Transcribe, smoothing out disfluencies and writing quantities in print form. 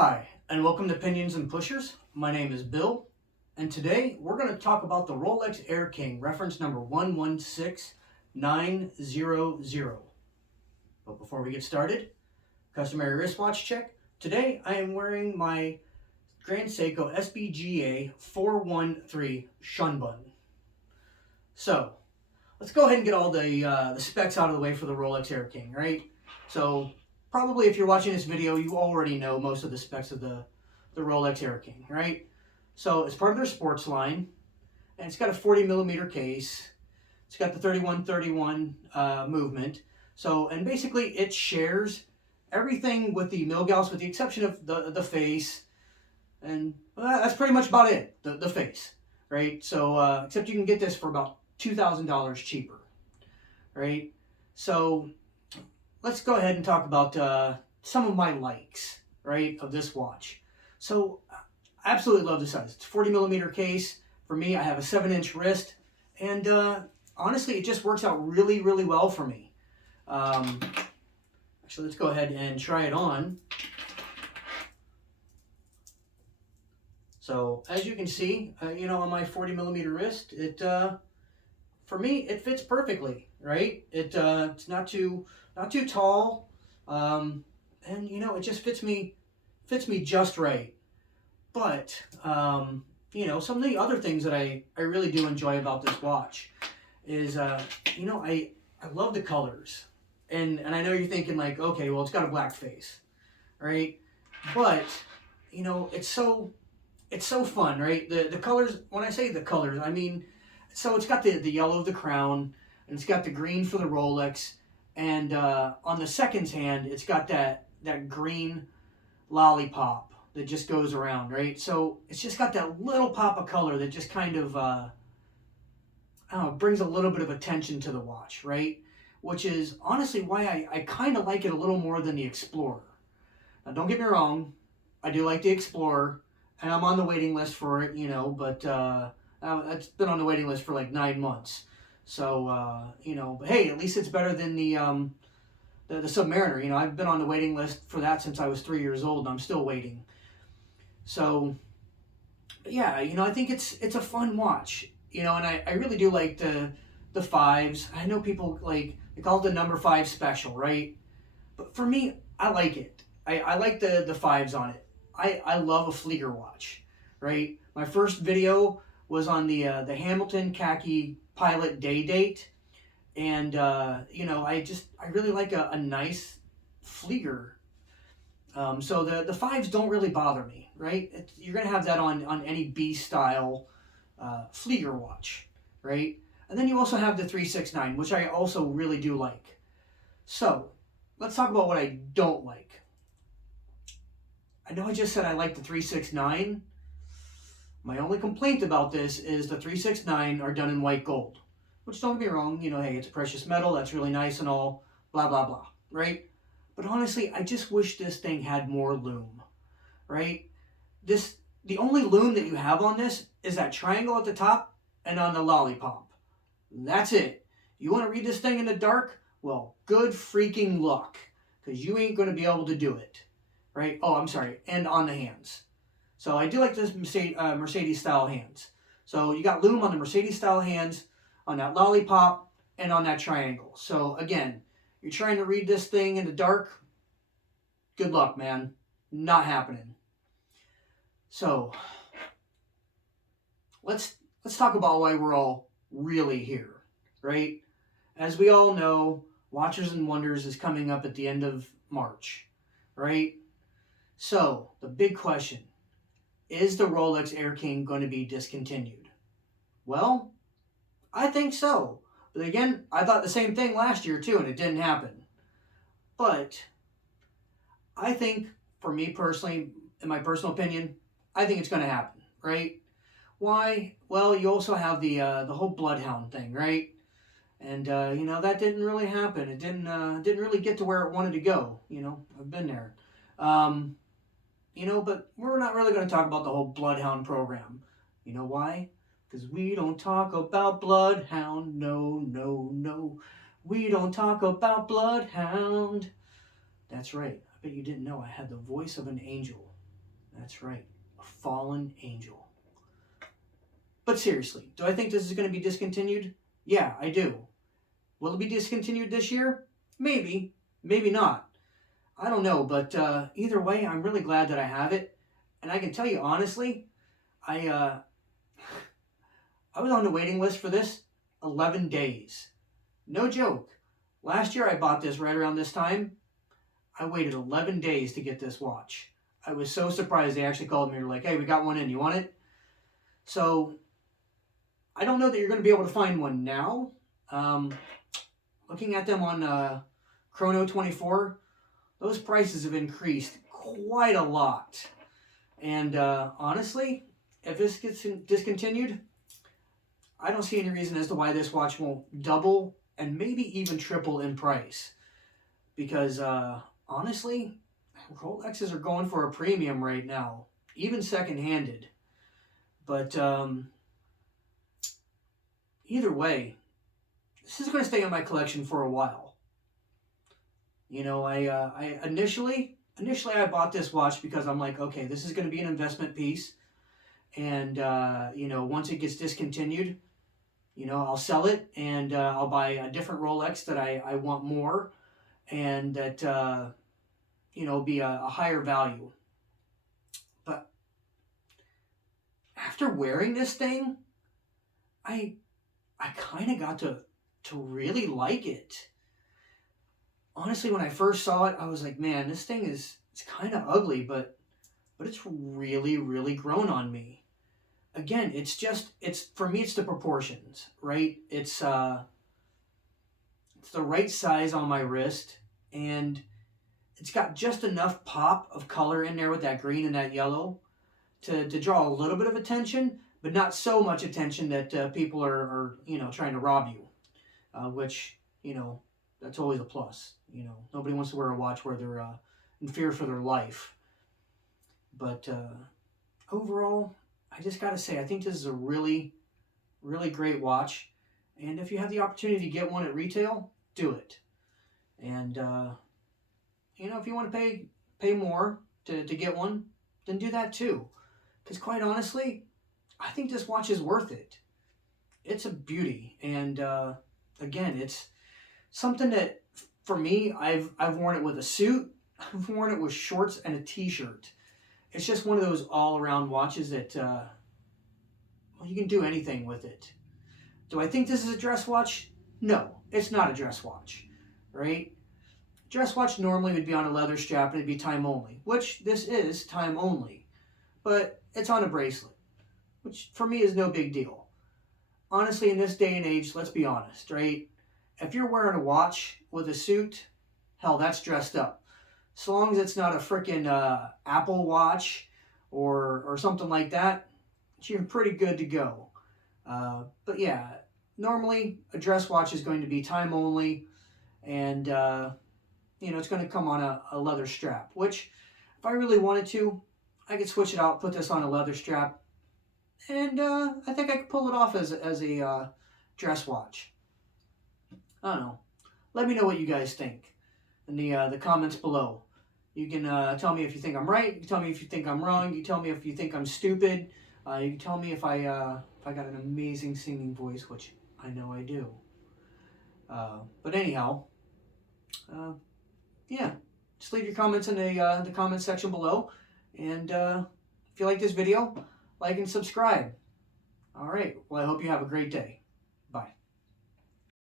Hi, and welcome to Pinions and Pushers. My name is Bill, and today we're going to talk about the Rolex Air-King, reference number 116900. But before we get started, customary wristwatch check. Today I am wearing my Grand Seiko SBGA 413 Shunbun. So, let's go ahead and get all the specs out of the way for the Rolex Air-King, right? So, probably if you're watching this video, you already know most of the specs of the Rolex Air-King, right? So it's part of their sports line, and it's got a 40 millimeter case. It's got the 3131 movement. So, and basically it shares everything with the Milgauss, with the exception of the face, and that's pretty much about it, the face, right? So, except you can get this for about $2,000 cheaper, right? So let's go ahead and talk about some of my likes, right, of this watch. So I absolutely love the size. It's a 40 millimeter case. For me, I have a 7-inch wrist, and honestly, it just works out really, really well for me. Actually, let's go ahead and try it on. So as you can see, on my 40 millimeter wrist, for me, it fits perfectly, right? It's not too tall, and it just fits me just right. But some of the other things that I really do enjoy about this watch is I love the colors, and I know you're thinking like, okay, well, it's got a black face, right? But it's so fun, right? The colors. When I say the colors, I mean, so it's got the yellow of the crown, and it's got the green for the Rolex, and on the seconds hand, it's got that green lollipop that just goes around, right? So it's just got that little pop of color that just kind of, I don't know, brings a little bit of attention to the watch, right? Which is honestly why I kind of like it a little more than the Explorer. Now, don't get me wrong, I do like the Explorer, and I'm on the waiting list for it, but it's been on the waiting list for like 9 months. So, but hey, at least it's better than the Submariner. I've been on the waiting list for that since I was 3 years old, and I'm still waiting. So, but yeah, I think it's a fun watch, and I really do like the fives. I know people they call it the number 5 special, right? But for me, I like it. I like the fives on it. I love a Flieger watch, right? My first video was on the Hamilton Khaki Pilot Day Date, and I really like a nice Flieger. So the fives don't really bother me, right? You're gonna have that on any B style Flieger watch, right? And then you also have the 369, which I also really do like. So let's talk about what I don't like. I know I just said I like the 369. My only complaint about this is the 369 are done in white gold. Which, don't get me wrong, hey, it's a precious metal, that's really nice and all, blah, blah, blah, right? But honestly, I just wish this thing had more lume, right? The only lume that you have on this is that triangle at the top and on the lollipop. That's it. You want to read this thing in the dark? Well, good freaking luck, because you ain't going to be able to do it, right? Oh, I'm sorry, and on the hands. So I do like this Mercedes style hands. So you got lume on the Mercedes style hands, on that lollipop, and on that triangle. So again, you're trying to read this thing in the dark, good luck, man. Not happening. So let's talk about why we're all really here, right? As we all know, Watchers and Wonders is coming up at the end of March, right? So the big question, is the Rolex Air-King going to be discontinued? Well, I think so. But again, I thought the same thing last year too, and it didn't happen. But I think, for me personally, in my personal opinion, I think it's going to happen, right? Why? Well, you also have the whole Bloodhound thing, right? And that didn't really happen. It didn't really get to where it wanted to go. I've been there. But we're not really going to talk about the whole Bloodhound program. You know why? Because we don't talk about Bloodhound. No, no, no. We don't talk about Bloodhound. That's right. I bet you didn't know I had the voice of an angel. That's right, a fallen angel. But seriously, do I think this is going to be discontinued? Yeah, I do. Will it be discontinued this year? Maybe, maybe not. I don't know, but either way, I'm really glad that I have it. And I can tell you honestly, I I was on the waiting list for this 11 days. No joke. Last year I bought this right around this time. I waited 11 days to get this watch. I was so surprised they actually called me and were like, hey, we got one in. You want it? So I don't know that you're going to be able to find one now. Looking at them on Chrono 24, those prices have increased quite a lot. And honestly, if this gets discontinued, I don't see any reason as to why this watch won't double and maybe even triple in price. Because honestly, Rolexes are going for a premium right now, even second-handed. But either way, this is going to stay in my collection for a while. You know, I initially I bought this watch because I'm like, okay, this is going to be an investment piece, and you know, once it gets discontinued, you know, I'll sell it and I'll buy a different Rolex that I want more, and that you know, be a higher value. But after wearing this thing, I kind of got to really like it. Honestly, when I first saw it, I was like, man, this thing it's kind of ugly, but it's really grown on me. Again, it's for me, it's the proportions, right? It's the right size on my wrist, and it's got just enough pop of color in there with that green and that yellow to draw a little bit of attention, but not so much attention that people are you know, trying to rob you, which, you know, that's always a plus. You know, nobody wants to wear a watch where they're in fear for their life. But overall, I just got to say, I think this is a really great watch. And if you have the opportunity to get one at retail, do it. And, you know, if you want to pay more to get one, then do that too. Because quite honestly, I think this watch is worth it. It's a beauty. And again, it's something that, for me, I've worn it with a suit. I've worn it with shorts and a t-shirt. It's just one of those all-around watches that, well, you can do anything with it. Do I think this is a dress watch? No, it's not a dress watch, right? Dress watch normally would be on a leather strap and it'd be time only, which this is time only. But it's on a bracelet, which for me is no big deal. Honestly, in this day and age, let's be honest, right? If you're wearing a watch with a suit, hell, that's dressed up. So long as it's not a freaking Apple Watch or something like that, you're pretty good to go. But yeah, normally a dress watch is going to be time only, and you know, it's going to come on a leather strap, which if I really wanted to, I could switch it out, put this on a leather strap, and I think I could pull it off as a dress watch. I don't know. Let me know what you guys think in the comments below. You can tell me if you think I'm right. You can tell me if you think I'm wrong. You can tell me if you think I'm stupid. You can tell me if I got an amazing singing voice, which I know I do. But anyhow, yeah, just leave your comments in the comments section below. And if you like this video, like and subscribe. All right. Well, I hope you have a great day. Bye.